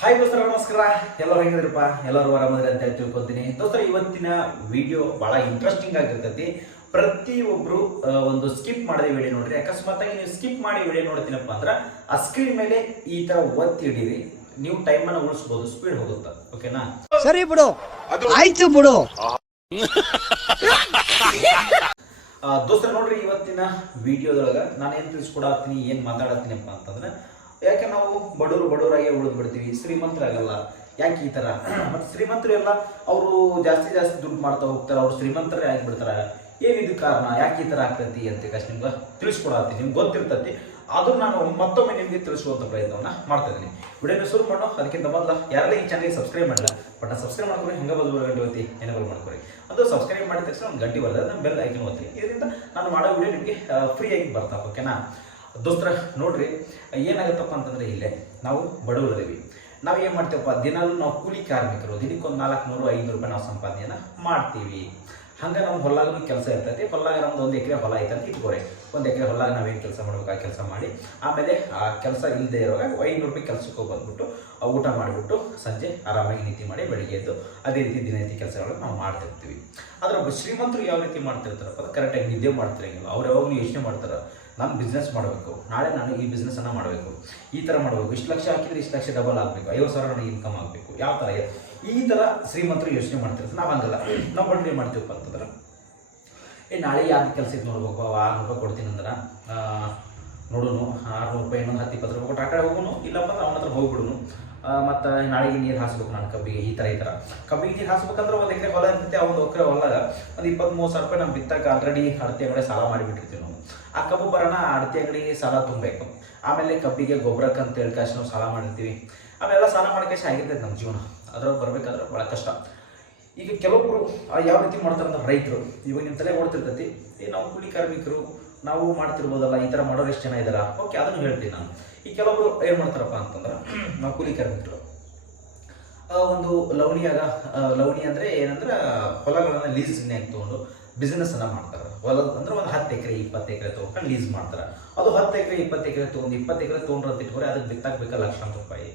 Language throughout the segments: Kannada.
ಹಾಯ್ ದೋಸ್ತರ ನಮಸ್ಕಾರ. ಎಲ್ಲರೂ ಹೆಂಗಿದ್ರಪ್ಪ? ಎಲ್ಲರೂ ಆರಾಮದ್ರಿ ಅಂತ ಹೇಳಿ ತಿಳ್ಕೊತೀನಿ ದೋಸ್ತರ ಇವತ್ತಿನ ವಿಡಿಯೋ ಬಹಳ ಇಂಟ್ರೆಸ್ಟಿಂಗ್ ಆಗಿರ್ತೈತಿ. ಪ್ರತಿಯೊಬ್ರು ಒಂದು ಸ್ಕಿಪ್ ಮಾಡದೆ ವಿಡಿಯೋ ನೋಡ್ರಿ. ಅಕಸ್ಮಾತ್ ಆಗಿ ನೀವು ಸ್ಕಿಪ್ ಮಾಡಿ ವಿಡಿಯೋ ನೋಡ್ತೀನಪ್ಪ ಅಂದ್ರೆ ಆ ಸ್ಕ್ರೀನ್ ಮೇಲೆ ಈ ತರ ಒತ್ತಿ ಹಿಡೀರಿ. ನೀವು ಟೈಮ್ ಅನ್ನ ಉಳಿಸ್ಬೋದು ಸ್ಪೀಡ್ ಹೋಗುತ್ತಾ. ಓಕೆನಾ ಸರಿ ಬಿಡು. ಆಯ್ತು ಬಿಡು. ದೋಸ್ತರ ನೋಡ್ರಿ ಇವತ್ತಿನ ವಿಡಿಯೋದೊಳಗ ನಾನು ಏನ್ ತಿಳಿಸ್ಕೊಡತ್ತೀನಿ ಏನ್ ಮಾತಾಡತ್ತೀನಪ್ಪ ಅಂತಂದ್ರೆ ಯಾಕೆ ನಾವು ಬಡವರು ಬಡವರಾಗೆ ಉಳಿದು ಬಿಡ್ತೀವಿ? ಶ್ರೀಮಂತರಾಗಲ್ಲ. ಯಾಕೆ ಈ ತರ? ಮತ್ತು ಶ್ರೀಮಂತರು ಎಲ್ಲ ಅವರು ಜಾಸ್ತಿ ಜಾಸ್ತಿ ದುಡ್ಡು ಮಾಡ್ತಾ ಹೋಗ್ತಾರೆ, ಅವ್ರು ಶ್ರೀಮಂತರೇ ಆಗಿಬಿಡ್ತಾರೆ. ಏನಿದು ಕಾರಣ? ಯಾಕೆ ಈ ತರ ಆಗ್ತೈತಿ ಅಂತ ಕಷ್ಟ ನಿಮ್ಗೆ ತಿಳಿಸ್ಕೊಡತ್ತೆ. ನಿಮ್ಗೆ ಗೊತ್ತಿರ್ತೈತಿ. ಅದು ನಾನು ಮತ್ತೊಮ್ಮೆ ನಿಮಗೆ ತಿಳಿಸುವಂತ ಪ್ರಯತ್ನವನ್ನ ಮಾಡ್ತಾ ಇದ್ದೀನಿ. ವಿಡಿಯೋನ ಶುರು ಮಾಡೋ ಅದಕ್ಕಿಂತ ಮೊದಲ ಯಾರೆಲ್ಲ ಈ ಚಾನಲ್ಗೆ ಸಬ್ಸ್ಕ್ರೈಬ್ ಮಾಡಲ್ಲ, ಬಟ್ ಸಬ್ಸ್ಕ್ರೈಬ್ ಮಾಡ್ಕೊಂಡು. ಹೆಂಗ ಬದಲು ಗಂಟೆ ಒತ್ತಿ ಏನಾದ್ರು ಮಾಡ್ಕೊರಿ ಅದು ಸಬ್ಸ್ಕ್ರೈಬ್ ಮಾಡಿದ ತಕ್ಷಣ ಒಂದು ಗಂಟೆ ಬರ್ತದೆ ಬೆಲ್ ಐಕನ್ ಓದ್ತೀನಿ ಇದರಿಂದ ನಾನು ಮಾಡೋ ವಿಡಿಯೋ ನಿಮಗೆ ಫ್ರೀ ಆಗಿ ಬರ್ತಾವೆ ಓಕೆನಾ? ದೋಸ್ತರ ನೋಡ್ರಿ, ಏನಾಗುತ್ತಪ್ಪ ಅಂತಂದ್ರೆ ಇಲ್ಲೇ, ನಾವು ಬಡವರದೀವಿ ನಾವು ಏನು ಮಾಡ್ತೀವಪ್ಪ, ದಿನಾಲೂ ನಾವು ಕೂಲಿ ಕಾರ್ಮಿಕರು, ದಿನಕ್ಕೊಂದು ನಾಲ್ಕುನೂರು ಐನೂರು ರೂಪಾಯಿ ನಾವು ಸಂಪಾದನೆಯನ್ನ ಮಾಡ್ತೀವಿ. ಹಂಗೆ ನಮ್ಮ ಹೊಲಾಗೂ ಕೆಲಸ ಇರ್ತೈತಿ ಹೊಲಾಗ ನಮ್ದು ಒಂದು ಎಕರೆ ಹೊಲ ಐತೆ ಅಂತ ಇಟ್ಕೋರಿ. ಒಂದು ಎಕರೆ ಹೊಲಾಗ ನಾವೇನು ಕೆಲಸ ಮಾಡ್ಬೇಕು, ಆ ಕೆಲಸ ಮಾಡಿ, ಆಮೇಲೆ ಆ ಕೆಲಸ ಇಲ್ಲದೆ ಇರುವಾಗ ಐನೂರು ರೂಪಾಯಿ ಕೆಲಸಕ್ಕೆ ಬಂದ್ಬಿಟ್ಟು ಊಟ ಮಾಡಿಬಿಟ್ಟು ಸಂಜೆ ಆರಾಮಾಗಿ ನೀತಿ ಮಾಡಿ ಬೆಳಿಗ್ಗೆ ಎದ್ದು ಅದೇ ರೀತಿ ದಿನನಿತ್ಯ ಕೆಲಸಗಳನ್ನು ನಾವು ಮಾಡ್ತಿರ್ತೀವಿ. ಒಬ್ಬ ಶ್ರೀಮಂತರು ಯಾವ ರೀತಿ ಮಾಡ್ತಿರ್ತಾರಪ್ಪ ಕರೆಕ್ಟಾಗಿ ನಿದ್ದೆ ಮಾಡ್ತಿರಂಗಿಲ್ಲ. ಅವ್ರು ಯಾವಾಗಲೂ ಯೋಚನೆ ಮಾಡ್ತಾರೆ ನಾನು ಬಿಸ್ನೆಸ್ ಮಾಡಬೇಕು. ನಾಳೆ ನಾನು ಈ ಬಿಸ್ನೆಸ್ ಅನ್ನ ಮಾಡಬೇಕು. ಈ ಥರ ಮಾಡಬೇಕು. ಇಷ್ಟು ಲಕ್ಷ ಹಾಕಿದ್ರೆ ಇಷ್ಟು ಲಕ್ಷ ಡಬಲ್ ಆಗಬೇಕು. ಐವತ್ತು ಸಾವಿರ ನನಗೆ ಇನ್ಕಮ್ ಆಗಬೇಕು. ಯಾವ ಥರ ಈ ಥರ ಶ್ರೀಮಂತರು ಯೋಚನೆ ಮಾಡ್ತಿರ್ತಾರೆ. ನಾವು ಹಂಗಲ್ಲ. ನಾವು ಬಡ್ಡಿ ಏನು ಮಾಡ್ತೀವಪ್ಪ ಅಂತಂದ್ರೆ, ಏ ನಾಳೆ ಯಾವ್ದು ಕೆಲಸಕ್ಕೆ ನೋಡ್ಬೇಕು ಆರು ರೂಪಾಯಿ ಕೊಡ್ತೀನಿ ಅಂದ್ರೆ ನೋಡೋನು ಆರುನೂರು ರೂಪಾಯಿ, ಇನ್ನೊಂದು ಹತ್ತು, ಇಪ್ಪತ್ತು ರೂಪಾಯಿ ಕೊಟ್ಟು ಆ ಕಡೆ ಹೋಗೋನು, ಇಲ್ಲಪ್ಪ ಅವನ ಹತ್ರ ಹೋಗ್ಬಿಡುನು. ಮತ್ತು ನಾಳೆಗೆ ನೀರು ಹಾಸ್ಬೇಕು ನಾನು ಕಬ್ಬಿಗೆ, ಈ ಥರ ಈ ಥರ ಕಬ್ಬಿಗೆ ನೀರು ಹಾಸ್ಬೇಕಂದ್ರೆ ಒಂದು ಎಕರೆ ಹೊಲ ಇರ್ತೈತೆ ಒಂದು ಎಕರೆ ಹೊಲಾಗ ಒಂದು ಇಪ್ಪತ್ತ್ ಸಾವಿರ ರೂಪಾಯಿ ನಮ್ಮ ಬಿತ್ತಕ್ಕೆ ಆಲ್ರೆಡಿ ಅಡತಿ ಅಂಗಡಿ ಸಾಲ ಮಾಡಿಬಿಟ್ಟಿರ್ತೀವಿ ನಾವು. ಆ ಕಬ್ಬು ಬರೋಣ ಅಡತಿ ಅಂಗಡಿಗೆ ಸಾಲ ತುಂಬಬೇಕು. ಆಮೇಲೆ ಕಬ್ಬಿಗೆ ಗೊಬ್ಬರಕ್ಕೆ ಅಂತ ಹೇಳಿ ನಾವು ಸಾಲ ಮಾಡಿರ್ತೀವಿ. ಆಮೇಲೆ ಸಾಲ ಮಾಡೋಕೆ ಆಗಿರ್ತೈತೆ ನಮ್ಮ ಜೀವನ. ಅದ್ರಾಗ ಬರ್ಬೇಕಾದ್ರೆ ಭಾಳ ಕಷ್ಟ. ಈಗ ಕೆಲವೊಬ್ಬರು ಯಾವ ರೀತಿ ಮಾಡ್ತಾರೆ ರೈತರು. ಇವಾಗ ನಿಮ್ಮ ತಲೆ ಓಡ್ತಿರ್ತೈತಿ, ಏ, ನಾವು ಕೂಲಿ ಕಾರ್ಮಿಕರು ನಾವು ಮಾಡ್ತಿರ್ಬೋದಲ್ಲ, ಈ ತರ ಮಾಡೋರು ಎಷ್ಟು ಜನ ಇದಾರ? ಓಕೆ ಅದನ್ನು ಹೇಳ್ತೀನಿ ನಾನು. ಈ ಕೆಲವರು ಏನು ಮಾಡ್ತಾರಪ್ಪ ಅಂತಂದ್ರೆ, ನಾವು ಕೂಲಿ ಕಾರ್ಮಿಕರು. ಒಂದು ಲವಣಿಯಾಗ ಲವಣಿ ಅಂದ್ರೆ ಏನಂದ್ರೆ, ಹೊಲಗಳನ್ನ ತಗೊಂಡು ಬಿಸ್ನೆಸ್ ಅನ್ನ ಮಾಡ್ತಾರೆ. ಹೊಲದ ಅಂದ್ರೆ ಒಂದು ಹತ್ತು ಎಕರೆ, ಇಪ್ಪತ್ತು ಎಕರೆ ತಗೊಂಡು ಲೀಸ್ ಮಾಡ್ತಾರೆ. ಅದು ಹತ್ತು ಎಕರೆ, ಇಪ್ಪತ್ತು ಎಕರೆ ತಗೊಂಡು, ಇಪ್ಪತ್ತು ಎಕರೆ ತೊಗೊಂಡ್ರೆ ಅಂತ ಇಟ್ಕೊರೆ ಅದಕ್ಕೆ ಬಿತ್ತಾಕ್ಬೇಕಾ ಲಕ್ಷಾಂತರ ರೂಪಾಯಿ.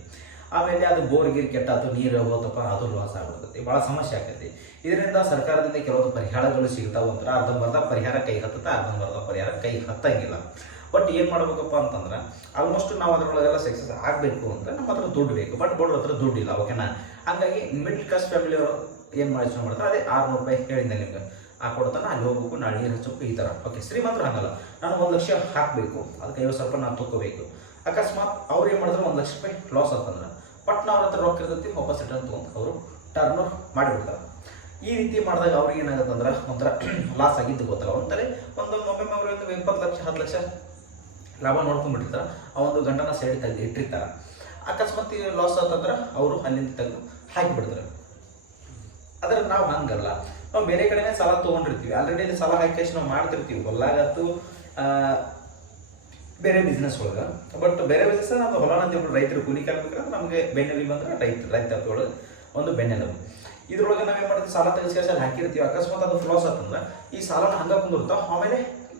ಆಮೇಲೆ ಅದು ಬೋರ್ ಗೀರ್ ಕೆಟ್ಟಾತು ನೀರು ಹೋತಪ್ಪ, ಅದು ಲಾಸ್ ಆಗ್ಬಿಡ್ತೈತಿ ಭಾಳ ಸಮಸ್ಯೆ ಆಗ್ತೈತಿ ಇದರಿಂದ ಸರ್ಕಾರದಿಂದ ಕೆಲವೊಂದು ಪರಿಹಾರಗಳು ಸಿಗ್ತಾವ ಅಂತ ಅರ್ಧಂಬರ್ಧ ಪರಿಹಾರ ಕೈ ಹತ್ತತ್ತ ಅರ್ಧಂಬರ್ಧ ಪರಿಹಾರ ಕೈ ಹತ್ತಂಗಿಲ್ಲ. ಬಟ್ ಏನು ಮಾಡ್ಬೇಕಪ್ಪ ಅಂತಂದ್ರೆ ಆಲ್ಮೋಸ್ಟ್ ನಾವು ಅದರೊಳಗೆಲ್ಲ ಸಕ್ಸಸ್ ಆಗಬೇಕು ಅಂತ ನಮ್ಮ ಹತ್ರ ದುಡ್ಡು ಬೇಕು. ಬಟ್ ಬಡವ್ರ ಹತ್ರ ದುಡ್ಡು ಇಲ್ಲ ಓಕೆನಾ ಹಂಗಾಗಿ ಮಿಡ್ಲ್ ಕ್ಲಾಸ್ ಫ್ಯಾಮಿಲಿಯವರು ಏನು ಮಾಡಿ ಮಾಡ್ತಾರೆ, ಅದೇ ಆರುನೂರು ರೂಪಾಯಿ ಹೇಳಿದ್ದೆ ನಿಮ್ಗೆ. ಆ ಕೊಡ್ತಾನೆ, ಅಲ್ಲಿ ಹೋಗ್ಬೇಕು, ನಾಳೆ ನೀರು ಹಚ್ಚಬೇಕು, ಈ ಥರ. ಓಕೆ ಶ್ರೀಮಂತರು ಹಂಗಲ್ಲ. ನಾನು ಒಂದು ಲಕ್ಷ ಹಾಕಬೇಕು. ಅದಕ್ಕೆ ಐವತ್ತು ಸಾವಿರ ರೂಪಾಯಿ ನಾನು ತೊಗೋಬೇಕು. ಅಕಸ್ಮಾತ್ ಅವ್ರು ಏನು ಮಾಡಿದ್ರು ಒಂದು ಲಕ್ಷ ರೂಪಾಯಿ ಲಾಸ್ ಅಂತಂದ್ರೆ ಪಟ್ನ ಅವ್ರ ಹತ್ರ ರೊಕ್ಕ ಇರ್ತೈತಿ ವಾಪಸ್ ರಿಟರ್ನ್ ತೊಗೊಂಡು ಅವರು ಟರ್ನ್ ಮಾಡಿಬಿಡ್ತಾರೆ. ಈ ರೀತಿ ಮಾಡಿದಾಗ ಅವ್ರಿಗೆ ಏನಾಗುತ್ತೆ ಅಂದ್ರೆ ಒಂಥರ ಲಾಸ್ ಆಗಿದ್ದು ಗೊತ್ತಲ್ಲ. ಒಂದರೆ ಒಂದು ಮೊಬೈಲ್ ಅವ್ರಿಗೆ ಇಪ್ಪತ್ತು ಲಕ್ಷ ಹತ್ತು ಲಕ್ಷ ಲಾಭ ನೋಡ್ಕೊಂಡ್ಬಿಟ್ಟಿರ್ತಾರೆ. ಆ ಒಂದು ಗಂಟನ ಸೈಡ್ ತೆಗೆದು ಇಟ್ಟಿರ್ತಾರೆ. ಅಕಸ್ಮಾತ್ ಲಾಸ್ ಆತಂದ್ರೆ ಅವರು ಅಲ್ಲಿಂದ ತೆಗೆದು ಹಾಕಿಬಿಡ್ತಾರೆ. ಆದರೆ ನಾವು ಹಂಗಲ್ಲ. ನಾವು ಬೇರೆ ಕಡೆನೇ ಸಾಲ ತೊಗೊಂಡಿರ್ತೀವಿ. ಆಲ್ರೆಡಿ ಸಾಲ ಹಾಕಿ ನಾವು ಮಾಡ್ತಿರ್ತೀವಿ. ಹೊಲಾಗತ್ತು ಆ, ಬೇರೆ ಬಿಸ್ನೆಸ್ ಒಳಗೆ. ಬಟ್ ಬೇರೆ ಬಿಸ್ನೆಸ್ ನಮ್ದು ಹೊಲ ಅಂತ ರೈತರು ಕೂಲಿ ಕಾರ್ಮಿಕರು ನಮಗೆ ಬೆನ್ನೆಲುಬು ಅಂದ್ರೆ ರೈತ ರೈತ ಒಳಗೆ ಒಂದು ಬೆನ್ನೆಲುಬು. ಇದ್ರೊಳಗೆ ನಾವೇನು ಮಾಡ್ತೀವಿ? ಸಾಲ ತೆಗೆಸ್ಕೇಸಿ ಅಲ್ಲಿ ಹಾಕಿರ್ತೀವಿ. ಅಕಸ್ಮಾತ್ ಅದು ಫ್ಲಾಸ್ ಆತಂದ್ರೆ ಈ ಸಾಲನ ಹಂಗ ಕುಂದಿರ್ತಾವ ಆಮೇಲೆ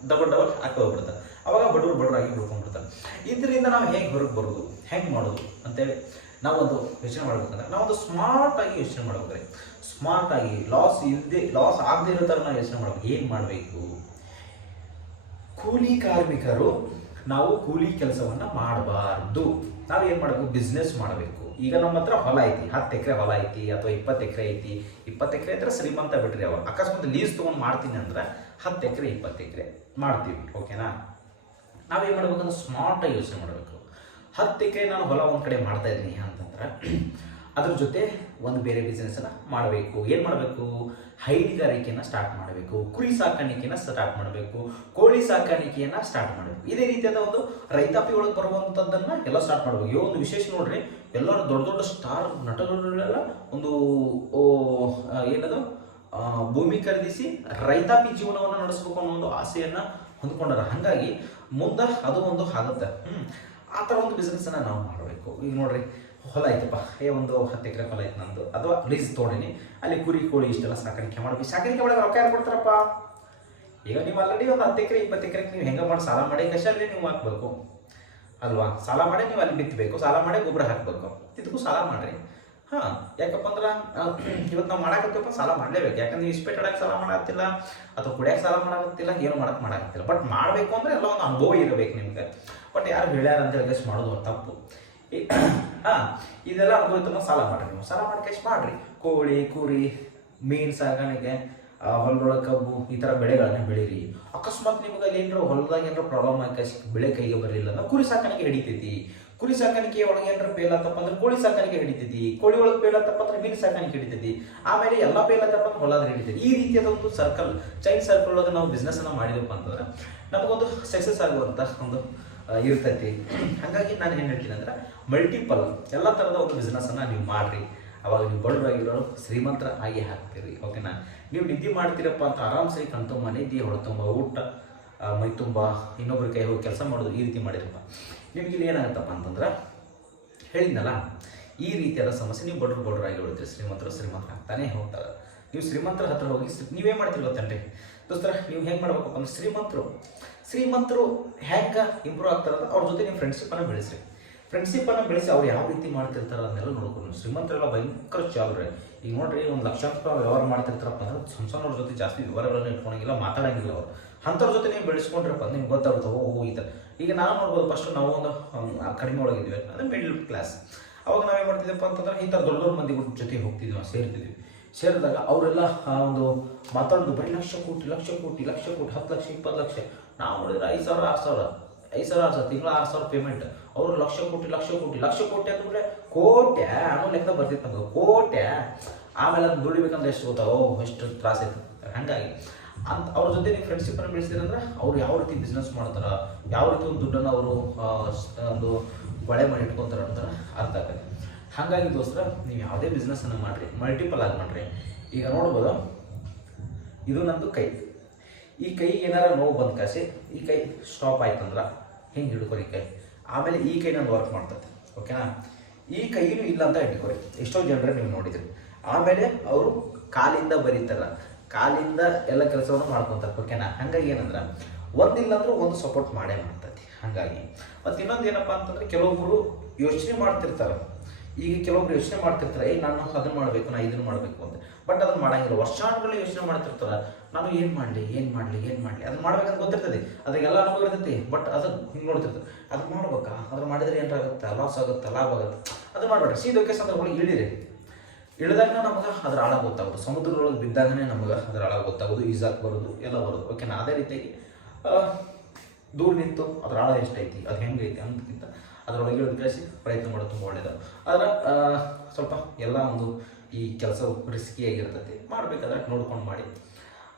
ಡಬಲ್ ಡಬಲ್ ಹಾಕೋಗ್ಬಿಡ್ತಾರೆ ಅವಾಗ ಬಡವರು ಬಡವರಾಗಿ ಬಿಡ್ಕೊಂಡ್ಬಿಡ್ತಾರೆ ಇದರಿಂದ ನಾವು ಹೇಗೆ ಹೊರಗೆ ಬರೋದು? ಹೆಂಗೆ ಮಾಡೋದು ಅಂತೇಳಿ ನಾವೊಂದು ಯೋಚನೆ ಮಾಡ್ಬೇಕಂದ್ರೆ, ನಾವೊಂದು ಸ್ಮಾರ್ಟ್ ಆಗಿ ಯೋಚನೆ ಮಾಡ್ಬೇಕ್ರಿ. ಸ್ಮಾರ್ಟ್ ಆಗಿ ಲಾಸ್ ಇಲ್ಲದೆ ಲಾಸ್ ಆಗದೆ ಇರೋ ಥರ ನಾವು ಯೋಚನೆ ಮಾಡ್ಬೇಕು. ಏನು ಮಾಡಬೇಕು? ಕೂಲಿ ಕಾರ್ಮಿಕರು ನಾವು ಕೂಲಿ ಕೆಲಸವನ್ನ ಮಾಡಬಾರ್ದು. ನಾವು ಏನು ಮಾಡಬೇಕು? ಬಿಸ್ನೆಸ್ ಮಾಡಬೇಕು. ಈಗ ನಮ್ಮ ಹತ್ರ ಹೊಲ ಐತಿ. ಹತ್ತು ಎಕರೆ ಹೊಲ ಐತಿ ಅಥವಾ ಇಪ್ಪತ್ತು ಎಕರೆ ಐತಿ. ಇಪ್ಪತ್ತು ಎಕರೆ ಅಂದ್ರೆ ಶ್ರೀಮಂತ ಬಿಟ್ರಿ ಅವ ಅಕಸ್ಮಾತ್ ಲೀಸ್ ತೊಗೊಂಡು ಮಾಡ್ತೀನಿ ಅಂದ್ರೆ ಹತ್ತು ಎಕರೆ, ಇಪ್ಪತ್ತು ಎಕರೆ ಮಾಡ್ತೀವಿ. ಓಕೆನಾ ನಾವೇನು ಮಾಡ್ಬೇಕಂದ್ರೆ ಸ್ಮಾರ್ಟಾಗಿ ಯೋಚನೆ ಮಾಡಬೇಕು. ಹತ್ತು ಎಕರೆ ನಾನು ಹೊಲ ಒಂದು ಕಡೆ ಮಾಡ್ತಾ ಇದ್ದೀನಿ ಅಂತಂದ್ರೆ ಅದ್ರ ಜೊತೆ ಒಂದು ಬೇರೆ ಬಿಸ್ನೆಸ್ನ ಮಾಡಬೇಕು. ಏನು ಮಾಡಬೇಕು? ಹೈನುಗಾರಿಕೆಯನ್ನು ಸ್ಟಾರ್ಟ್ ಮಾಡಬೇಕು. ಕುರಿ ಸಾಕಾಣಿಕೆಯನ್ನು ಸ್ಟಾರ್ಟ್ ಮಾಡಬೇಕು. ಕೋಳಿ ಸಾಕಾಣಿಕೆಯನ್ನು ಸ್ಟಾರ್ಟ್ ಮಾಡಬೇಕು. ಇದೇ ರೀತಿಯಾದ ಒಂದು ರೈತಾಪಿ ಒಳಗೆ ಬರುವಂಥದ್ದನ್ನು ಎಲ್ಲ ಸ್ಟಾರ್ಟ್ ಮಾಡಬೇಕು. ಈ ಒಂದು ವಿಶೇಷ ನೋಡ್ರಿ, ಎಲ್ಲರೂ ದೊಡ್ಡ ದೊಡ್ಡ ಸ್ಟಾರ್ ನಟಗಳೆಲ್ಲ ಒಂದು ಏನದು? ಭೂಮಿ ಖರೀದಿಸಿ ರೈತಾಪಿ ಜೀವನವನ್ನು ನಡೆಸಬೇಕು ಅನ್ನೋ ಒಂದು ಆಸೆಯನ್ನ ಹೊಂದ್ಕೊಂಡಾರ. ಹಾಗಾಗಿ ಮುಂದೆ ಅದು ಒಂದು ಆಗುತ್ತೆ ಹ್ಮ್. ಆ ಥರ ಒಂದು ಬಿಸ್ನೆಸ್ ಅನ್ನ ನಾವು ಮಾಡಬೇಕು. ಈಗ ನೋಡ್ರಿ ಹೊಲ ಐತಪ್ಪ. ಏ, ಒಂದು ಹತ್ತು ಎಕರೆ ಹೊಲ ಐತೆ ನಂದು. ಅಥವಾ ಲೀಸ್ ತೊಗೊಂಡಿನಿ ಅಲ್ಲಿ ಕುರಿ, ಕೋಳಿ ಇಷ್ಟೆಲ್ಲ ಸಾಕಾಣಿಕೆ ಮಾಡಬೇಕು. ಸಾಕಾಣಿಕೆ ಮಾಡಿ ರೊಕ್ಕ ಯಾರು ಕೊಡ್ತಾರಪ್ಪ? ಈಗ ನೀವು ಆಲ್ರೆಡಿ ಒಂದು ಹತ್ತು ಎಕರೆ, ಇಪ್ಪತ್ತು ಎಕರೆ ನೀವು ಹೆಂಗೆ ಮಾಡಿ ಸಾಲ ಮಾಡಿ ಕಷಲ್ಲಿ ನೀವು ಹಾಕ್ಬೇಕು. ಅಲ್ವಾ? ಸಾಲ ಮಾಡಿ ನೀವು ಅಲ್ಲಿ ಬಿತ್ತಬೇಕು ಸಾಲ ಮಾಡಿ ಗೊಬ್ಬರ ಹಾಕಬೇಕು. ಇದಕ್ಕೂ ಸಾಲ ಮಾಡ್ರಿ. ಹಾಂ, ಯಾಕಪ್ಪ ಅಂದ್ರೆ ಇವತ್ತು ನಾವು ಮಾಡಾಕತ್ತಪ್ಪ ಸಾಲ ಮಾಡಲೇಬೇಕು. ಯಾಕಂದ್ರೆ ನೀವು ಇಸ್ಪೇಟ್ ಆಡಕ್ಕೆ ಸಾಲ ಮಾಡಾಕತ್ತಿಲ್ಲ, ಅಥವಾ ಕುಡಿಯಕ್ಕೆ ಸಾಲ ಮಾಡಾಕತ್ತಿಲ್ಲ, ಏನು ಮಾಡಕ್ಕೆ ಮಾಡಾಕತ್ತಿಲ್ಲ. ಬಟ್ ಮಾಡಬೇಕು ಅಂದ್ರೆ ಎಲ್ಲ ಒಂದು ಅನುಭವ ಇರಬೇಕು ನಿಮ್ಗೆ. ಬಟ್ ಯಾರು ಹೇಳ್ಯಾರ ಅಂತ ಹೇಳಿ ಮಾಡೋದು ತಪ್ಪು. ಇದೆಲ್ಲ ಅನುಭವಿತ ಸಾಲ ಮಾಡ್ರಿ ನೀವು. ಸಾಲ ಮಾಡಿ ಕೆಸ್ ಮಾಡ್ರಿ. ಕೋಳಿ, ಕುರಿ, ಮೀನು, ಸಾಗಾಣಿಕೆ ಹೊಲದೊಳಗೆ ಕಬ್ಬು, ಈ ಥರ ಬೆಳೆಗಳನ್ನ ಬೆಳೀರಿ. ಅಕಸ್ಮಾತ್ ನಿಮ್ಗೆ ಅಲ್ಲಿ ಏನಾರ ಹೊಲದಾಗ ಏನಾರ ಪ್ರಾಬ್ಲಮ್ ಆಗಿ ಬೆಳೆ ಕೈಗೆ ಬರಲಿಲ್ಲ ಅಂದ್ರೆ ಕುರಿ ಸಾಕಾಣಿಕೆ ಹಿಡಿತೈತಿ. ಕುರಿ ಸಾಕಾಣಿಕೆ ಒಳಗೆ ಏನಾರ ಫೇಲ್ ಅಂದ್ರೆ ಕೋಳಿ ಸಾಕಾಣಿಕೆ ಹಿಡಿತೈತಿ. ಕೋಳಿ ಒಳಗೆ ಫೇಲ್ ಅಂದ್ರೆ ಮೀನು ಸಾಕಾಣಿಕೆ ಹಿಡಿತೈತಿ. ಆಮೇಲೆ ಎಲ್ಲ ಫೇಲ್ ಆತಪ್ಪ ಅಂದ್ರೆ ಹೊಲದ ಹಿಡಿತೈತಿ. ಈ ರೀತಿಯಾದ ಒಂದು ಸರ್ಕಲ್ ಚೈನ್ ಸರ್ಕಲ್ ಒಳಗೆ ನಾವು ಬಿಸ್ನೆಸ್ ಅನ್ನ ಮಾಡಿದಪ್ಪ ಅಂತಂದ್ರೆ, ನಮಗೊಂದು ಸಕ್ಸಸ್ ಆಗುವಂತ ಒಂದು ಇರ್ತೈತಿ. ಹಾಗಾಗಿ ನಾನು ಏನು ಹೇಳ್ತೀನಿ ಅಂದ್ರೆ ಮಲ್ಟಿಪಲ್ ಎಲ್ಲ ಥರದ ಒಂದು ಬಿಸ್ನೆಸ್ಸನ್ನು ನೀವು ಮಾಡ್ರಿ. ಅವಾಗ ನೀವು ಬಡವರಾಗಿರೋರು ಶ್ರೀಮಂತರ ಆಗಿ ಹಾಕ್ತೀರಿ. ಓಕೆನಾ ನೀವು ನಿದ್ದೆ ಮಾಡ್ತೀರಪ್ಪ ಅಂತ ಆರಾಮ್ಸೆ ಕಣ್ತುಂಬ ನಿದ್ದೆ ಹೊಳತುಂಬ ಊಟ ಮೈ ತುಂಬ ಇನ್ನೊಬ್ಬರ ಕೈ ಹೋಗಿ ಕೆಲಸ ಮಾಡೋದು ಈ ರೀತಿ ಮಾಡಿರಪ್ಪ. ನಿಮ್ಗೆ ಇಲ್ಲಿ ಏನಾಗುತ್ತಪ್ಪ ಅಂತಂದ್ರೆ, ಹೇಳಿದ್ನಲ್ಲ, ಈ ರೀತಿಯಾದ ಸಮಸ್ಯೆ ನೀವು ಬಡವರು ಬಡವರಾಗಿ ಉಳಿತೀರಿ ಶ್ರೀಮಂತರು ಶ್ರೀಮಂತರ ಆಗ್ತಾನೆ ಹೋಗ್ತಾರೆ. ನೀವು ಶ್ರೀಮಂತರ ಹತ್ರ ಹೋಗಿ ನೀವೇ ಮಾಡ್ತೀರಿ ಗೊತ್ತೇನ್ರಿ? ದೋಸ್ತರ, ನೀವು ಹೆಂಗೆ ಮಾಡ್ಬೇಕಪ್ಪ ಅಂದ್ರೆ ಶ್ರೀಮಂತರು ಶ್ರೀಮಂತರು ಹ್ಯಾಕ್ ಇಂಪ್ರೂವ್ ಆಗ್ತಾರಲ್ಲ ಅವ್ರ ಜೊತೆ ನೀವು ಫ್ರೆಂಡ್ಶಿಪ್ಪನ್ನು ಬೆಳೆಸ್ರಿ. ಫ್ರೆಂಡ್ಶಿಪ್ಪನ್ನು ಬೆಳೆಸಿ ಅವ್ರು ಯಾವ ರೀತಿ ಮಾಡ್ತಿರ್ತಾರೆ ಅದನ್ನೆಲ್ಲ ನೋಡ್ಕೊಂಡು ಶ್ರೀಮಂತರೆಲ್ಲ ಭಯಂಕರ ಚಾಲ್ರಿ ಈಗ ನೋಡ್ರಿ ಒಂದು ಲಕ್ಷಾಂತರ ವ್ಯವಹಾರ ಮಾಡ್ತಿರ್ತಾರಪ್ಪ ಅಂದ್ರೆ ಸಣ್ಣ ಸಣ್ಣವ್ರ ಜೊತೆ ಜಾಸ್ತಿ ವಿವರಗಳನ್ನು ಇಟ್ಕೊಂಡಂಗಿಲ್ಲ ಮಾತಾಡಂಗಿಲ್ಲ ಅವರು. ಅಂಥವ್ರ ಜೊತೆ ನೀವು ಬೆಳೆಸ್ಕೊಂಡ್ರಪ್ಪ ನಿಮ್ಗೆ ಗೊತ್ತಾಗುತ್ತೆ ಓ, ಈ ಥರ ಈಗ ನಾವು ನೋಡ್ಬೋದು ಫಸ್ಟ್ ನಾವು ಒಂದು ಕಡಿಮೆ ಒಳಗಿದ್ವಿ ಅಂದರೆ ಮಿಡ್ಲ್ ಕ್ಲಾಸ್ ಅವಾಗ ನಾವೇನು ಮಾಡ್ತಿದ್ದೆಪ್ಪ ಅಂತಂದ್ರೆ ಥರ ದೊಡ್ಡ ದೊಡ್ಡ ಮಂದಿ ಜೊತೆ ಹೋಗ್ತಿದ್ವಿ ನಾವು ಸೇರ್ತಿದ್ವಿ. ಸೇರಿದಾಗ ಅವರೆಲ್ಲ ಒಂದು ಮಾತಾಡೋದು ಬರೀ ಲಕ್ಷ ಕೋಟಿ ಲಕ್ಷ ಕೋಟಿ ಲಕ್ಷ ಕೋಟಿ ಹತ್ತು ಲಕ್ಷ ಇಪ್ಪತ್ತು ಲಕ್ಷ. ನಾವು ನೋಡಿದ್ರೆ ಐದು ಸಾವಿರ, ಆರು ಸಾವಿರ, ಐದು ಸಾವಿರ ಆರು ಸಾವಿರ, ತಿಂಗಳ ಆರು ಸಾವಿರ ಪೇಮೆಂಟ್ ಅವರು ಲಕ್ಷ ಕೋಟಿ ಲಕ್ಷ ಕೋಟಿ ಲಕ್ಷ ಕೋಟಿ ಅಂದ್ರೆ ಕೋಟೆ ಅನ್ನೋ ಲೆಕ್ಕ ಬರ್ತಿತ್ತು ನಮ್ಗೆ. ಕೋಟೆ ಆಮೇಲೆ ಅದನ್ನ ದುಡಿಬೇಕಂದ್ರೆ ಎಷ್ಟು ಗೊತ್ತಾವ ಎಷ್ಟು ತ್ರಾಸ ಹಂಗಾಗಿ ಹಾಗಾಗಿ ಅಂತ ಅವ್ರ ಜೊತೆ ನೀವು ಫ್ರೆಂಡ್ಶಿಪ್ ಅನ್ನು ಬೆಳೆಸಿದ್ರಂದ್ರೆ ಅವ್ರು ಯಾವ ರೀತಿ ಬಿಸ್ನೆಸ್ ಮಾಡ್ತಾರ, ಯಾವ ರೀತಿ ಒಂದು ದುಡ್ಡನ್ನು ಅವರು ಒಂದು ಬಳೆ ಮಾಡಿ ಇಟ್ಕೊಂತಾರ ಅಂತ ಅರ್ಥ ಆಗ್ತದೆ. ಹಾಗಾಗಿ ದೋಸ್ತರ, ನೀವು ಯಾವುದೇ ಬಿಸ್ನೆಸ್ ಅನ್ನು ಮಾಡ್ರಿ ಮಲ್ಟಿಪಲ್ ಆಗಿ ಮಾಡ್ರಿ. ಈಗ ನೋಡ್ಬೋದು, ಇದು ನಂದು ಕೈ. ಈ ಕೈಗೆ ಏನಾರ ನೋವು ಬಂದ ಕಾಸಿ ಈ ಕೈ ಸ್ಟಾಪ್ ಆಯ್ತಂದ್ರೆ ಹಿಂಗೆ ಹಿಡ್ಕೊರಿ ಕೈ. ಆಮೇಲೆ ಈ ಕೈ ನಂದು ವರ್ಕ್ ಮಾಡ್ತದೆ ಓಕೆನಾ ಈ ಕೈನೂ ಇಲ್ಲ ಅಂತ ಇಟ್ಕೊರಿ ಎಷ್ಟೋ ಜನರೇ ನೀವು ನೋಡಿದ್ರಿ. ಆಮೇಲೆ ಅವರು ಕಾಲಿಂದ ಬರೀತಾರ. ಕಾಲಿಂದ ಎಲ್ಲ ಕೆಲಸವನ್ನು ಮಾಡ್ಕೊತಾರೆ ಓಕೆನಾ ಹಂಗಾಗಿ ಏನಂದ್ರೆ ಒಂದಿಲ್ಲ ಅಂದ್ರೆ ಒಂದು ಸಪೋರ್ಟ್ ಮಾಡೇ ಮಾಡ್ತೈತಿ, ಹಾಗಾಗಿ. ಮತ್ತು ಇನ್ನೊಂದು ಏನಪ್ಪ ಅಂತಂದ್ರೆ ಕೆಲವೊಬ್ಬರು ಯೋಚನೆ ಮಾಡ್ತಿರ್ತಾರೆ. ಈಗ ಕೆಲವೊಬ್ರು ಯೋಚನೆ ಮಾಡ್ತಿರ್ತಾರೆ, ಏ, ನಾನು ಅದನ್ನ ಮಾಡಬೇಕು, ನಾ ಇದನ್ನ ಮಾಡಬೇಕು ಅಂತ. ಬಟ್ ಅದನ್ನ ಮಾಡಂಗಿಲ್ಲ. ವರ್ಷಾನುಗಳು ಯೋಚನೆ ಮಾಡ್ತಿರ್ತಾರೆ, ನಾನು ಏನು ಮಾಡಲಿ ಏನು ಮಾಡಲಿ ಏನು ಮಾಡಲಿ, ಅದನ್ನ ಮಾಡ್ಬೇಕಂತ ಗೊತ್ತಿರ್ತದೆ. ಅದಕ್ಕೆಲ್ಲ ಅನುಭವ ಇರ್ತೈತಿ. ಬಟ್ ಅದು ಹಿಂಗೆ ನೋಡ್ತಿರ್ತಾರೆ. ಅದು ಮಾಡ್ಬೇಕಾ? ಅದ್ರ ಮಾಡಿದ್ರೆ ಏನಾಗುತ್ತೆ ಲಾಸ್ ಆಗುತ್ತೆ, ಲಾಭ ಆಗುತ್ತೆ. ಅದು ಮಾಡಬೇಡ್ರಿ. ಸೀದೋಕೆ ಸಂದರ್ಭಗಳಿಗೆ ಇಳಿರಿ. ಇಳಿದಾಗ ನಮಗೆ ಅದ್ರ ಆಳ ಗೊತ್ತಾಗೋದು ಸಮುದ್ರದೊಳಗೆ ಬಿದ್ದಾಗನೇ ನಮಗೆ ಅದ್ರ ಆಳ ಗೊತ್ತಾಗೋದು ಈಜಾಕ್ ಬರೋದು, ಎಲ್ಲ ಬರೋದು. ಓಕೆನಾ ಅದೇ ರೀತಿಯಾಗಿ ದೂರ ನಿಂತು ಅದ್ರ ಆಳ ಎಷ್ಟೈತಿ ಅದು ಹೆಂಗೈತಿ ಅನ್ನೋದಕ್ಕಿಂತ ಅದರೊಳಗೆ ಒಂದು ಕಳಿಸಿ ಪ್ರಯತ್ನ ಮಾಡೋದು ತುಂಬ ಒಳ್ಳೆಯದು ಆದ್ರೆ ಸ್ವಲ್ಪ ಎಲ್ಲ ಒಂದು ಈ ಕೆಲಸವು ರಿಸ್ಕಿ ಆಗಿರ್ತೈತಿ. ಮಾಡ್ಬೇಕಾದ್ರೆ ನೋಡ್ಕೊಂಡು ಮಾಡಿ.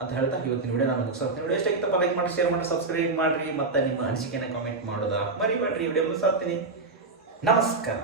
ಅಂತ ಹೇಳ್ತಾ ಇವತ್ತಿನ ವಿಡಿಯೋ ನಾನು ಮುಗಿಸ್ತೀನಿ ವಿಡಿಯೋ ಎಷ್ಟಾಗಿತ್ತಪ್ಪ ಲೈಕ್ ಮಾಡಿ ಶೇರ್ ಮಾಡಿ ಸಬ್ಸ್ಕ್ರೈಬ್ ಮಾಡಿರಿ. ಮತ್ತು ನಿಮ್ಮ ಅನಿಸಿಕೆನ ಕಾಮೆಂಟ್ ಮಾಡೋದಾ ಮರಿಬೇಡ್ರಿ. ವಿಡಿಯೋ ಮುಗಿಸ್ತೀನಿ ನಮಸ್ಕಾರ.